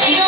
Thank yeah. you.